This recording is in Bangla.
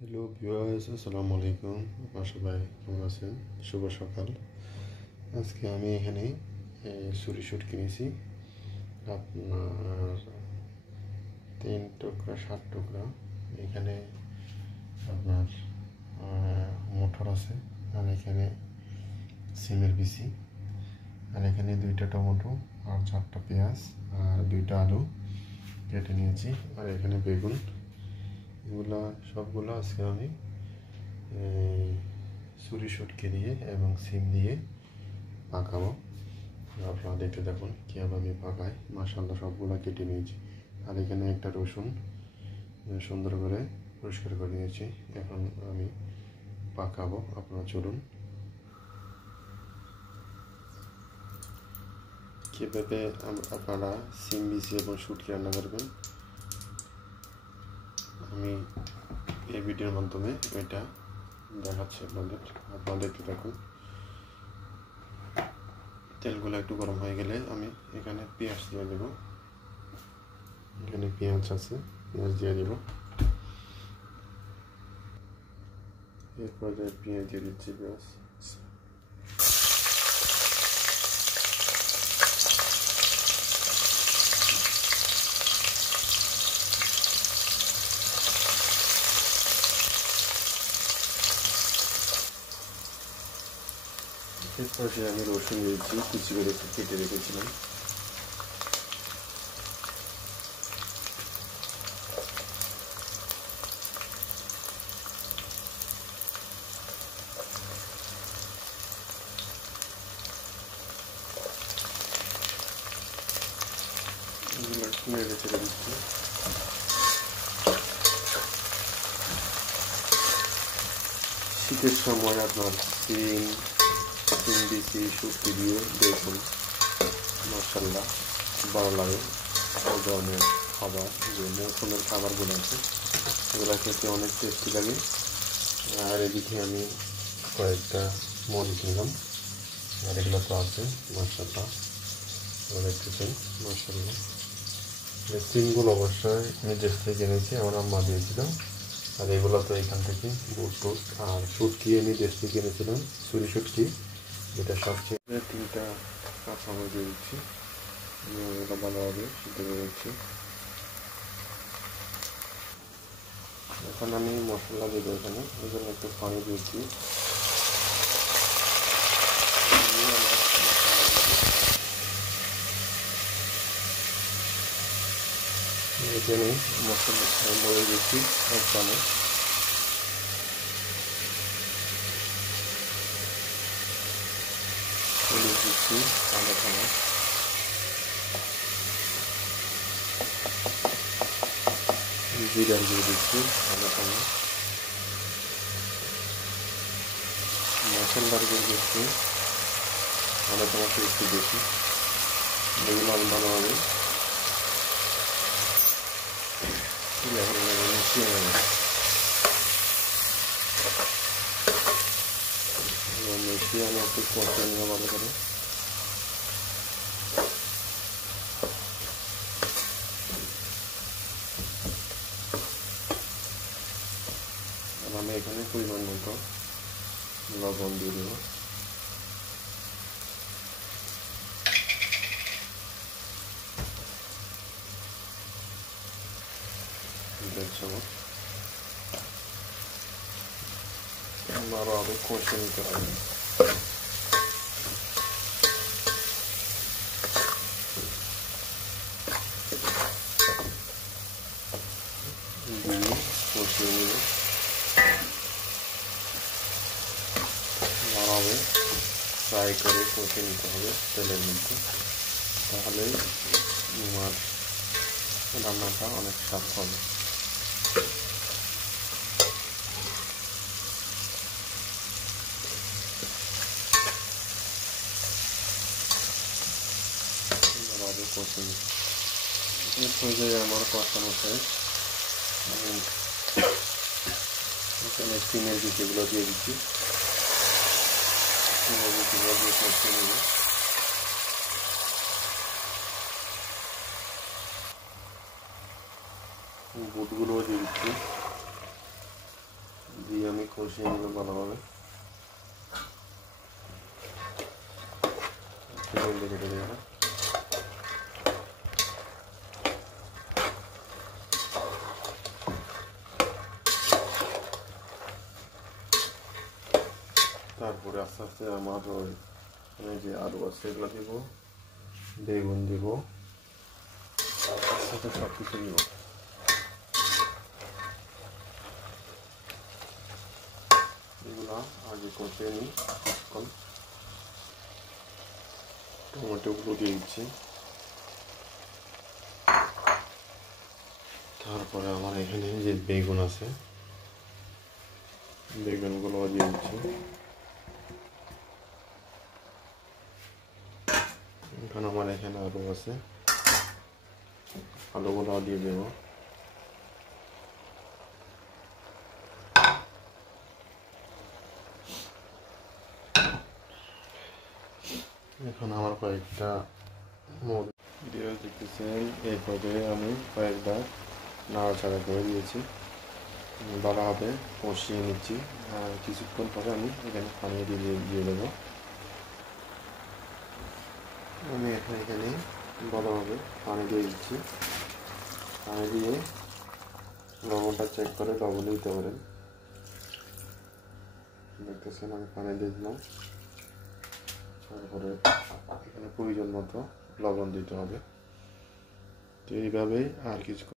হ্যালো ভিউয়ার্স, আসসালামু আলাইকুম। আপনারা সবাই কেমন আছেন? শুভ সকাল। আজকে আমি এখানে ছুরি শুট কিনেছি আপনার 3 টুকরা 7 টুকরা। এখানে আপনার মোটর আছে, আর এখানে সিমের বিচি, আর এখানে 2টা টমেটো, আর 4টা পেঁয়াজ, আর 2টা আলু কেটে নিয়েছি, আর এখানে বেগুন। এগুলা সবগুলো আজকে আমি ছুরি শুটকি দিয়ে এবং সিম দিয়ে পাকাবো। আপনারা দেখতে দেখুন কীভাবে আমি পাকাই। মাশাআল্লাহ সবগুলো কেটে নিয়েছি, আর এখানে একটা রসুন সুন্দর করে পরিষ্কার করে নিয়েছি। এখন আমি পাকাবো। আপনারা চলুন কীভাবে আপনারা সিম বিচি এবং শুটকি রান্না করবেন আমি এই ভিডিওর মাধ্যমে এটা দেখাচ্ছি আপনারা দেখতে থাকুন। তেলগুলো একটু গরম হয়ে গেলে আমি এখানে পেঁয়াজ দিয়ে দেব। এখানে পেঁয়াজ আছে, পেঁয়াজ দিয়ে দেব। এরপরে পেঁয়াজ দিয়ে দিচ্ছি। পেঁয়াজ এরপরে আমি রসুন দিয়েছি, কুচি করে কেটে রেখেছিলাম। নেড়ে ছেড়ে দিচ্ছি। শীতের সময় আপনার সিম বিচি শুটকি দিয়ে দেখুন, মাশাআল্লাহ ভালো লাগে। এই ধরনের খাবার, যে মৌসুমের খাবারগুলো আছে এগুলো খেতে অনেক টেস্টি লাগে। আর এদিকে আমি কয়েকটা মরিচ নিলাম, আর এগুলো তো আছে মাশাআল্লাহ দেখতেছেন। মাশাআল্লাহ সিমগুলো অবশ্যই আমি দেশ থেকে এনেছি, আমার আম্মা দিয়েছিল। আর এগুলো তো এখান থেকে বুট টুট। আর শুটকি আমি দেশ থেকে এনেছিলাম, ছুরি শুটকি, যেটা সবচেয়ে 3টা কাঁচামরিচ দিয়ে দিচ্ছি। এটা ভালোভাবে সিদ্ধ করে দিচ্ছি। এখন আমি মশলা দেবো এখানে, এই জন্য একটু পানি দিয়েছি। এখানে মশলা মরে দিচ্ছি 1 চামচ। হলুদ দিচ্ছি 1/2 চামচ। জিরা দিয়ে দিচ্ছি 1/2 চামচ। মশলার দিয়ে দিচ্ছি 1/2 চামচের একটু বেশি। এগুলো আমি ভালোভাবে মিশিয়ে নেব। মিশিয়ে আমি একটু কষিয়ে নেব ভালো করে। আর আমি এখানে পরিমাণ মতো লবণ দিয়ে দেব। ভালোভাবে কষিয়ে নিতে হবে। কষিয়ে নেব ভালোভাবে, ফ্রাই করে কষিয়ে নিতে হবে তেলের মধ্যে, তাহলেই আমার রান্নাটা অনেক স্বাদ হবে। এই পর্যায়ে আমার কষানো শেষ। এখানে সিমের বিচিগুলো দিয়ে দিচ্ছি। সিমের বিচিগুলো দিয়ে কষিয়ে নেব। বুটগুলোও দিয়ে দিচ্ছি। কষিয়ে নেব ভালোভাবে। কেটে দেবো। তারপরে আস্তে আস্তে আমার ওই যে আলু আছে এগুলো দিব, বেগুন দিব, সাথে সব কিছু দিব। এগুলো আগে কষিয়ে নিই কিছুক্ষণ। টমেটোগুলো দিয়ে দিচ্ছি। তারপরে আমার এখানে যে বেগুন আছে বেগুনগুলো দিয়ে দিচ্ছি। এখন আমার এখানে আলু আছে, আলুগুলো দিয়ে দেব। এখন আমার কয়েকটা মুড়ি দিয়ে দেখতেছেন, এইভাবে আমি কয়েকবার নাড়াচাড়া করে দিয়েছি। ভালোভাবে কষিয়ে নিচ্ছি। কিছুক্ষণ পরে আমি এখানে পানি দিয়ে দেবো। আমি এখানে ভালোভাবে পানি দিয়ে দিচ্ছি। পানি দিয়ে লবণটা চেক করে লবণ দিতে পারেন। দেখতেছেন আমি পানি দিয়ে দিলাম। তারপরে এখানে প্রয়োজন মতো লবণ দিতে হবে। তো এইভাবেই আর কিছু